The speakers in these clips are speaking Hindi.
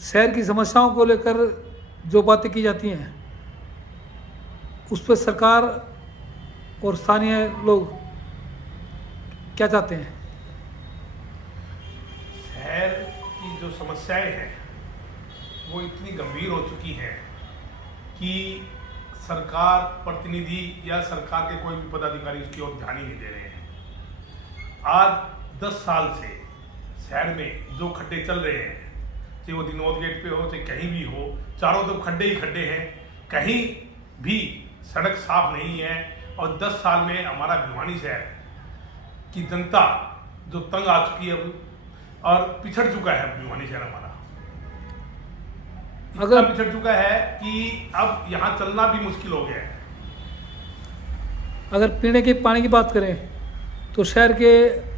शहर की समस्याओं को लेकर जो बातें की जाती हैं उस पर सरकार और स्थानीय लोग क्या चाहते हैं? शहर की जो समस्याएं हैं वो इतनी गंभीर हो चुकी हैं कि सरकार प्रतिनिधि या सरकार के कोई भी पदाधिकारी उसकी ओर ध्यान ही नहीं दे रहे हैं। आज 10 साल से शहर में जो खड्डे चल रहे हैं, चाहे वो दिनोद गेट पे हो चाहे कहीं भी हो, चारों तरफ खड्डे ही खड्डे हैं, कहीं भी सड़क साफ नहीं है। और 10 साल में हमारा भिवानी शहर की जनता जो तंग आ चुकी है अब और पिछड़ चुका है। भिवानी शहर हमारा इतना पिछड़ चुका है कि अब यहाँ चलना भी मुश्किल हो गया है। अगर पीने के पानी की बात करें तो शहर के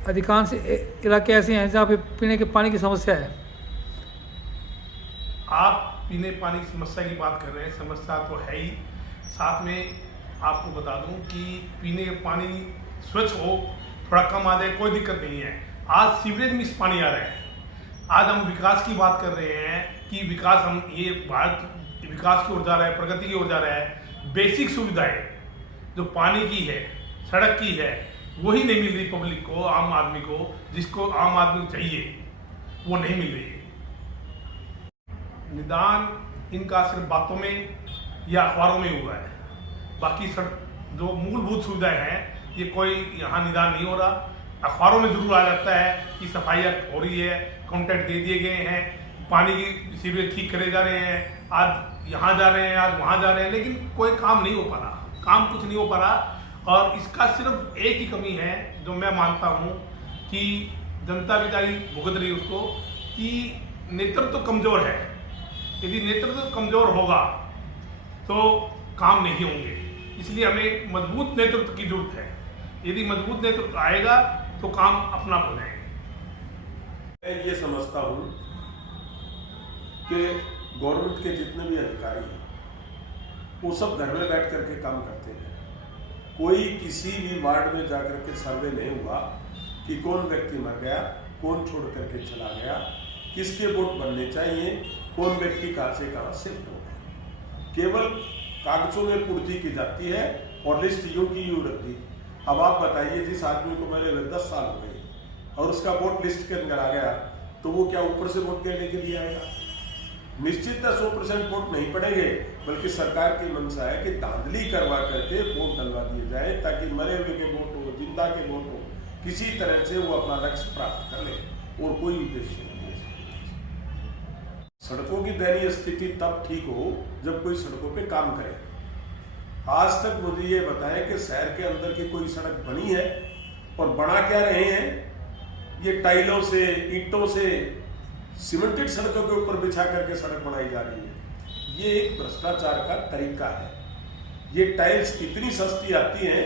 अधिकांश इलाके ऐसे हैं जहाँ पे पीने के पानी की समस्या है। आप पीने पानी की समस्या की बात कर रहे हैं, समस्या तो है ही। साथ में आपको बता दूं कि पीने का पानी स्वच्छ हो, थोड़ा कम आ जाए, कोई दिक्कत नहीं है। आज सीवरेज में पानी आ रहा है। आज हम विकास की बात कर रहे हैं कि विकास, हम ये भारत विकास की ओर जा रहा है, प्रगति की ओर जा रहा है। बेसिक सुविधाएं जो पानी की है, सड़क की है, वही नहीं मिल रही पब्लिक को, आम आदमी को, जिसको आम आदमी को चाहिए वो नहीं मिल रही है। निदान इनका सिर्फ बातों में या अखबारों में हुआ है, बाकी सब जो मूलभूत सुविधाएं हैं ये कोई यहाँ निदान नहीं हो रहा। अखबारों में जरूर आ जाता है कि सफाई हो रही है, कॉन्ट्रैक्ट दे दिए गए हैं, पानी की सीवरेज ठीक करे जा रहे हैं, आज यहाँ जा रहे हैं, आज वहाँ जा रहे हैं, लेकिन कोई काम नहीं हो पा रहा, काम कुछ नहीं हो पा रहा। और इसका सिर्फ एक ही कमी है जो मैं मानता हूँ कि जनता बेचारी भुगत रही उसको, कि नेतृत्व तो कमजोर है। यदि नेतृत्व कमजोर होगा तो काम नहीं होंगे, इसलिए हमें मजबूत नेतृत्व की जरूरत है। यदि मजबूत नेतृत्व आएगा तो काम अपना हो जाएंगे। मैं ये समझता हूँ कि गवर्नमेंट के जितने भी अधिकारी हैं वो सब घर में बैठ करके काम करते हैं। कोई किसी भी वार्ड में जाकर के सर्वे नहीं हुआ कि कौन व्यक्ति मर गया, कौन छोड़ करके चला गया, किसके वोट बनने चाहिए, कौन व्यक्ति कहाँ से कहाँ शिफ्ट हो गया। केवल कागजों में पूर्ति की जाती है और लिस्ट यूं की यूं रखती। अब आप बताइए, जिस आदमी को मेरे 10 साल हो गए और उसका वोट लिस्ट के अंदर आ गया तो वो क्या ऊपर से वोट देने के लिए आएगा? निश्चित 100% वोट नहीं पड़ेंगे, बल्कि सरकार की मंशा है कि धांधली करवा करके वोट डलवा दिए जाए ताकि मरे हुए के वोट हो, जिंदा के वोट हो, किसी तरह से वो अपना लक्ष्य प्राप्त कर ले और कोई उद्देश्य नहीं है। सड़कों की दयनीय स्थिति तब ठीक हो जब कोई सड़कों पे काम करे। आज तक मुझे ये बताएं कि शहर के अंदर की कोई सड़क बनी है, और बना क्या रहे हैं? ये टाइलों से, ईंटों से, सीमेंटेड सड़कों के ऊपर बिछा करके सड़क बनाई जा रही है। ये एक भ्रष्टाचार का तरीका है। ये टाइल्स इतनी सस्ती आती हैं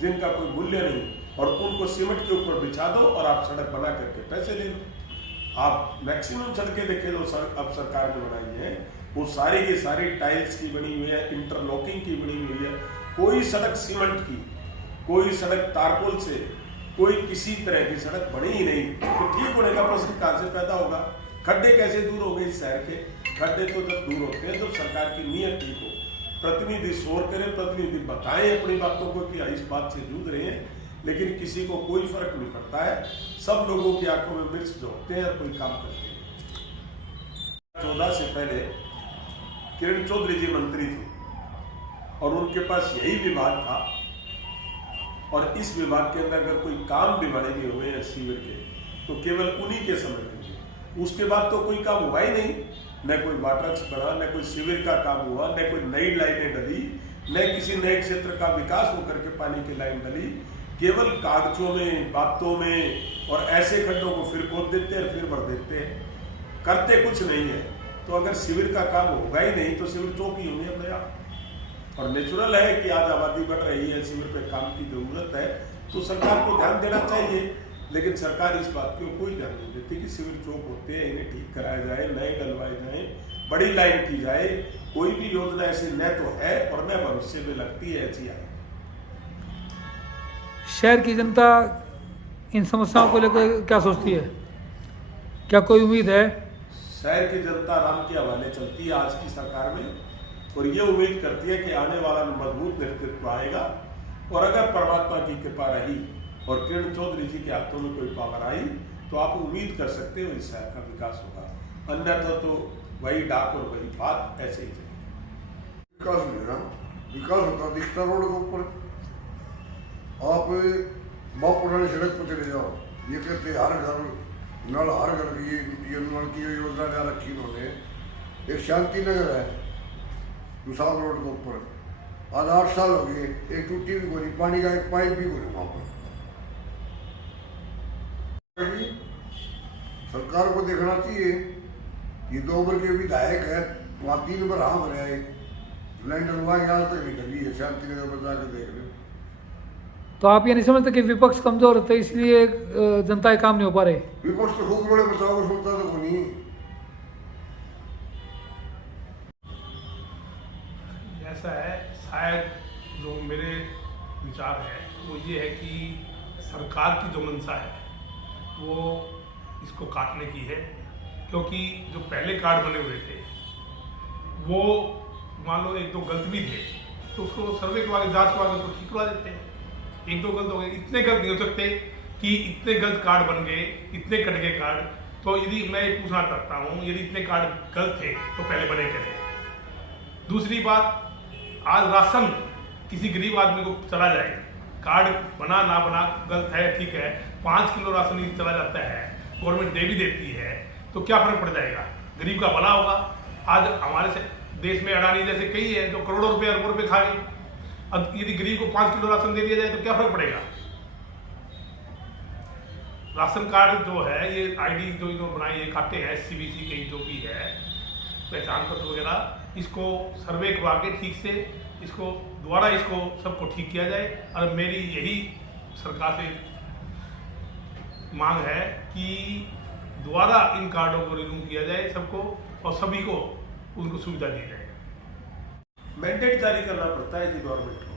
जिनका कोई मूल्य नहीं, और उनको सीमेंट के ऊपर बिछा दो और आप सड़क बना करके पैसे ले लो। आप मैक्सिमम सड़कें देखें जो अब सरकार ने बनाई है, वो सारी की सारी टाइल्स की बनी हुई है, इंटरलॉकिंग की बनी हुई है। कोई सड़क सीमेंट की, कोई सड़क तारकोल से, कोई किसी तरह की सड़क बनी ही नहीं। तो ठीक होने का प्रश्न कहाँ से पैदा होगा? खड्डे कैसे दूर हो गए इस शहर के? खड्डे तो जब दूर होते हैं जब सरकार की नीयत ठीक हो, प्रतिनिधि शोर करें, प्रतिनिधि बताएं अपनी बातों को कि इस बात से जूझ रहे हैं, लेकिन किसी को कोई फर्क नहीं पड़ता है। सब लोगों की आंखों में मिर्च झोंकते हैं और कोई काम करते हैं। 14 से पहले किरण चौधरी जी मंत्री थे और उनके पास यही विभाग था, और इस विभाग के अंदर अगर कोई काम भी बने भी हुए हैं सीवर के तो केवल उन्हीं के समय में। उसके बाद तो कोई काम हुआ ही नहीं, न कोई वाटर बना, न कोई सीवर का काम हुआ, न कोई नई लाइनें डली, न किसी नए क्षेत्र का विकास होकर के पानी की लाइन डली। केवल कागजों में, बातों में, और ऐसे खड्डों को फिर खोद देते हैं, फिर भर देते हैं, करते कुछ नहीं है। तो अगर शिविर का काम होगा ही नहीं तो शिविर चौक ही होंगे अपने आप। और नेचुरल है कि आज आबादी बढ़ रही है, शिविर पे काम की जरूरत है, तो सरकार को ध्यान देना चाहिए। लेकिन सरकार इस बात को कोई ध्यान नहीं देती कि शिविर चौक होते हैं, इन्हें ठीक कराया जाए, नए डलवाए जाए, बड़ी लाइन की जाए। कोई भी योजना ऐसी न तो है और न भविष्य में लगती है ऐसी आए। शहर की जनता इन समस्याओं को लेकर क्या सोचती है? क्या कोई उम्मीद है? शहर की जनता राम के हवाले चलती है आज की सरकार में, और ये उम्मीद करती है कि आने वाला मजबूत नेतृत्व आएगा। और अगर परमात्मा की कृपा रही और किरण चौधरी जी के हाथों में कोई पावर आई तो आप उम्मीद कर सकते हो इस शहर का विकास होगा, अन्यथा तो वही डाक और वही बात ऐसे ही चलेगी। विकास नहीं ना, विकास होता दिखता रोड के ऊपर। आप बापुरानी सड़क पर चले जाओ, ये कहते हर घर नल, हर घर की ये नल की योजना ले रखी इन्होंने। एक शांति नगर है दुसाल रोड के ऊपर, आज 8 साल हो गए, एक टूटी भी कोई, पानी का एक पाइप भी कोई वहाँ पर। सरकार को देखना चाहिए, ये 2 ओवर के विधायक है, वहाँ 3 बार हाँ भरे है, लैंडर वहाँ यहाँ तक निकली है, शांति नगर पर जाकर देख रहे। तो आप ये नहीं समझते कि विपक्ष कमजोर होते इसलिए जनता के काम नहीं हो पा रहे? विपक्ष तो खूब बड़े बचाव को सुनता तो नहीं। ऐसा है, शायद जो मेरे विचार है वो ये है कि सरकार की जो मंशा है वो इसको काटने की है, क्योंकि जो पहले कार्ड बने हुए थे वो मान लो 1-2 गलत भी थे तो उसको सर्वे करवा के जांच करवा के उसको ठीक करवा देते हैं। 1-2 गलत हो गए, इतने गलत नहीं हो सकते कि इतने गलत कार्ड बन गए, इतने कट गए कार्ड। तो यदि मैं पूछना चाहता हूँ, यदि इतने कार्ड गलत थे तो पहले बने कैसे? दूसरी बात, आज राशन किसी गरीब आदमी को चला जाए, कार्ड बना ना बना गलत है ठीक है, 5 किलो राशन यदि चला जाता है, गवर्नमेंट दे भी देती है तो क्या फर्क पड़ जाएगा? गरीब का भला होगा। आज हमारे देश में अडानी जैसे कई है जो करोड़ों रुपए अरबों रुपए खा गए, अब यदि गरीब को 5 किलो राशन दे दिया जाए तो क्या फर्क पड़ेगा? राशन कार्ड जो है, ये आईडी जो इन्होंने बनाई है, काटे हैं SCBC के जो भी है पहचान पत्र वगैरह, इसको सर्वे करवा के ठीक से इसको दोबारा इसको सबको ठीक किया जाए। और मेरी यही सरकार से मांग है कि दोबारा इन कार्डों को रिन्यू किया जाए सबको, और सभी को उनको सुविधा दी जाए। मैंडेट जारी करना पड़ता है जी गवर्नमेंट को,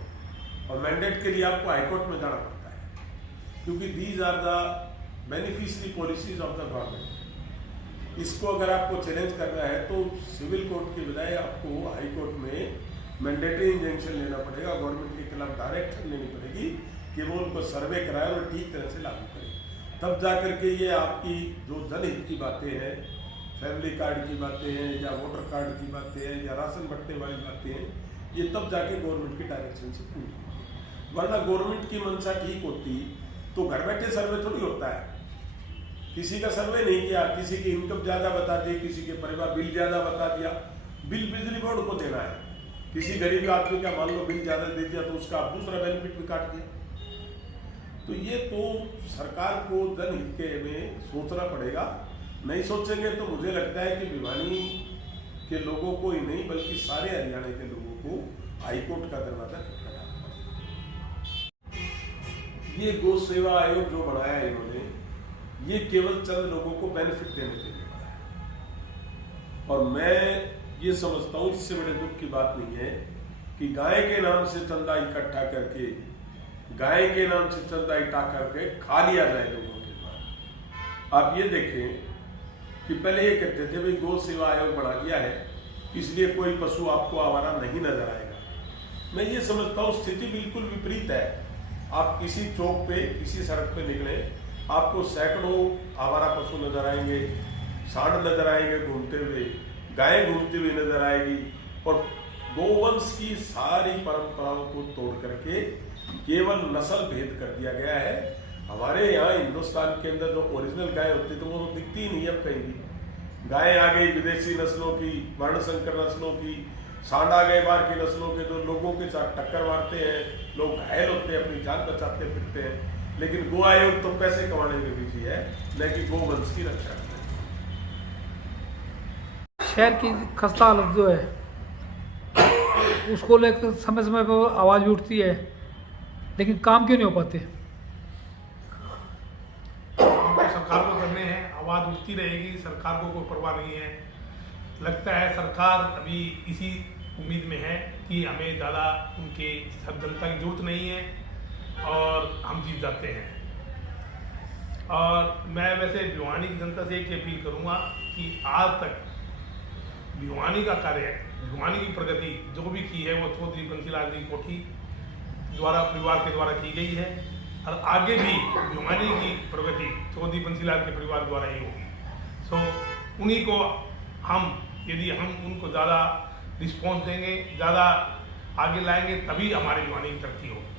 और मैंडेट के लिए आपको हाईकोर्ट में जाना पड़ता है, क्योंकि these are the beneficiary policies of the government. इसको अगर आपको चैलेंज करना है तो सिविल कोर्ट के बजाय आपको हाई कोर्ट में मैंडेटरी इंजंक्शन लेना पड़ेगा, गवर्नमेंट के खिलाफ डायरेक्शन लेनी पड़ेगी कि वो उनको सर्वे कराए और ठीक तरह से लागू करें। तब जा करके ये आपकी जो जनहित की बातें हैं, फैमिली कार्ड की बातें हैं या वोटर कार्ड की बातें हैं या राशन बंटने वाली बातें हैं, ये तब जाके गवर्नमेंट की डायरेक्शन से पूरी होगी। वरना गवर्नमेंट की मंशा ठीक होती तो घर बैठे सर्वे थोड़ी होता है। किसी का सर्वे नहीं किया, किसी की इनकम ज़्यादा बता दी, किसी के परिवार बिल ज़्यादा बता दिया, बिल बिजली बोर्ड को देना है। किसी गरीब आदमी का मान लो बिल ज़्यादा दे दिया तो उसका आप दूसरा बेनिफिट भी काट दिया। तो ये तो सरकार को जनहित के में सोचना पड़ेगा। नहीं सोचेंगे तो मुझे लगता है कि भिवानी के लोगों को ही नहीं बल्कि सारे हरियाणा के लोगों को हाईकोर्ट का दरवाजा खटखटाना पड़ेगा। ये गौ सेवा आयोग जो बनाया है इन्होंने, ये केवल चंद लोगों को बेनिफिट देने के लिए बनाया, और मैं ये समझता हूँ इससे बड़े दुख की बात नहीं है कि गाय के नाम से चंदा इकट्ठा करके, गाय के नाम से चंदा इकट्ठा करके खा लिया जाए लोगों के द्वारा। आप ये देखें कि पहले ये कहते थे भाई गौ सेवा आयोग बना दिया है इसलिए कोई पशु आपको आवारा नहीं नजर आएगा। मैं ये समझता हूँ स्थिति बिल्कुल विपरीत है। आप किसी चौक पे, किसी सड़क पे निकले, आपको सैकड़ों आवारा पशु नजर आएंगे, सांड नजर आएंगे घूमते हुए, गाय घूमती हुई नजर आएगी, और गोवंश की सारी परंपराओं को तोड़ करके केवल नस्ल भेद कर दिया गया है। हमारे यहाँ हिंदुस्तान के अंदर जो ओरिजिनल गाय होती है तो वो तो दिखती ही नहीं अब कहीं भी। गाय आ गई विदेशी नस्लों की, वर्णशंकर नस्लों की, सांड आ गए बाहर की नस्लों के, जो लोगों के साथ टक्कर मारते हैं, लोग घायल होते हैं, अपनी जान बचाते फिरते हैं। लेकिन गो आयोग तो पैसे कमाने में बिजी है, न कि गोवंश की रक्षा में। शहर की खस्ता हालत जो है उसको लेकर समय समय पर आवाज़ भी उठती है, लेकिन काम क्यों नहीं हो पाते? सरकार को करने हैं, आवाज़ उठती रहेगी, सरकार को कोई परवाह नहीं है। लगता है सरकार अभी इसी उम्मीद में है कि हमें ज़्यादा उनके सब जनता की जरूरत नहीं है और हम जीत जाते हैं। और मैं वैसे भिवानी की जनता से एक अपील करूँगा कि आज तक भिवानी का कार्य, भिवानी की प्रगति जो भी की है वो चौधरी बंसीलाल जी कोठी द्वारा, परिवार के द्वारा की गई है और आगे भी भिवानी की प्रगति चौधरी बंसीलाल के परिवार द्वारा ही होगी। सो उन्हीं को यदि हम उनको ज़्यादा रिस्पॉन्स देंगे, ज़्यादा आगे लाएंगे, तभी हमारी भिवानी की तरक्की होगी।